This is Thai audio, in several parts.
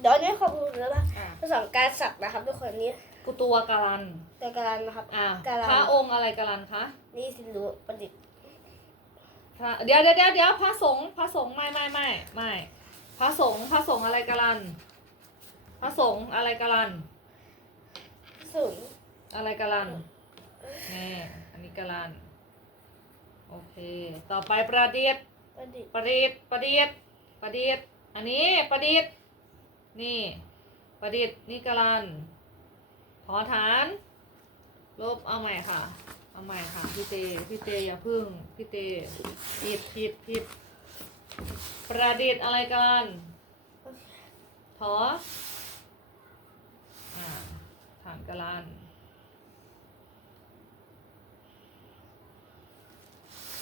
เดี๋ยวอันนี้ขอบคุณแล้วนะอะภาษาการศักดิ์นะครับทุกคนนี้กูตัวการันแต่การนะครับอะการันพระองค์อะไรการันคะนี่สิรู้ประดิษฐ์พระเดี๋ยวเดี๋ยวเดี๋ยวเดี๋ยวพระสงฆ์พระสงฆ์ไม่ไม่ไม่ไม่พระสงฆ์พระสงฆ์อะไรการันพระสงฆ์อะไรการันสูงอะไรการันนี่อันนี้การันโอเค ต่อไปประดิษฐ์ประดิษฐ์ประดิษฐ์ประดิษฐ์ประดิษฐ์อันนี้ประดิษฐ์ นี่ ประดิษฐ์นี่กรันขอฐาน ลบเอาใหม่ค่ะ เอาใหม่ค่ะ พี่เต พี่เตอย่าพึ่ง พี่เตผิดผิดผิด ประดิษฐ์อะไรกันถออ่าฐานกรัน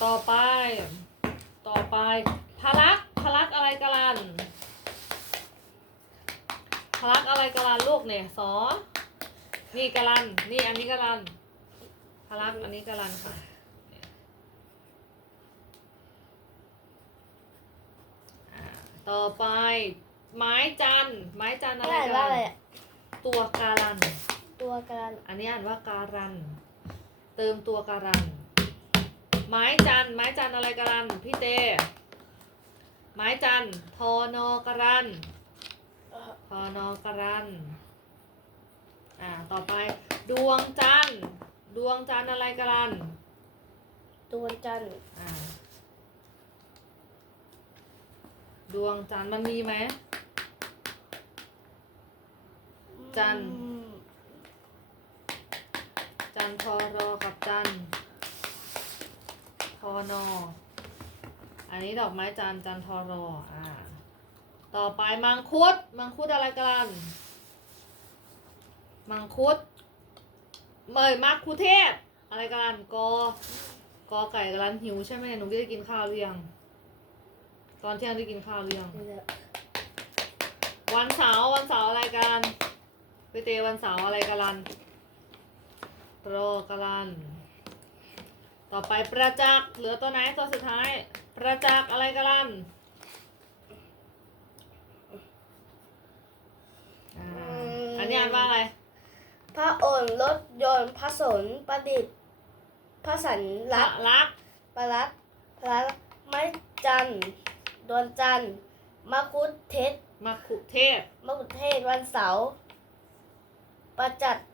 ต่อไป ต่อไปพลักพลักอะไรกะลัน ลักอะไรกะลันลูกเนี่ยสอนี่กะลัน นี่อันนี้กะลันพลักอันนี้กะลันค่ะเนี่ยอ่าต่อไปไม้จันทร์ไม้จันทร์อะไรได้กะว่าลัอะไรนอะตัวการัน ตัวการอันนี้อ่านว่าการัน เติมตัวการัน ไม้จันทร์ไม้จันทร์อะไรการันพี่เต ไม้จันทร์ทอนอการันเอ่อทอนอการันอ่า ต่อไปดวงจันทร์ดวงจันทร์อะไรการันตัวจันทร์อ่าดวงจันทร์มันมีไหม จันทร์อืมจันทอรอกับจันทอนออันนี้ดอกไม้จันจันทอรออ่า ต่อไปมังคุด มังคุดอะไรกัน มังคุด เมยมักคุเทศ อะไรกันกอกอไก่กันหิวใช่ไหมหนูได้กินข้าวหรือยัง ตอนเที่ยงได้กินข้าวหรือยัง วันเสาร์วันเสาร์อะไรกันไปเตวันเสาร์อะไรกันโปรกันต่อไปประจักษ์เหลือตัวไหนตัวสุดท้าย ประจักษ์อะไรกันอ่า อันนี้อ่านว่าอะไร พระโอนรถยนต์พระสนประดิษฐ์ พระสันละลักษณ์ลักษณ์ประลัดพระไม้จันทร์ดวงจันทร์มะคุดเทศมะขุเทศมะคุดเทศวันเสาร์ประจัดอ่าถูกต้อง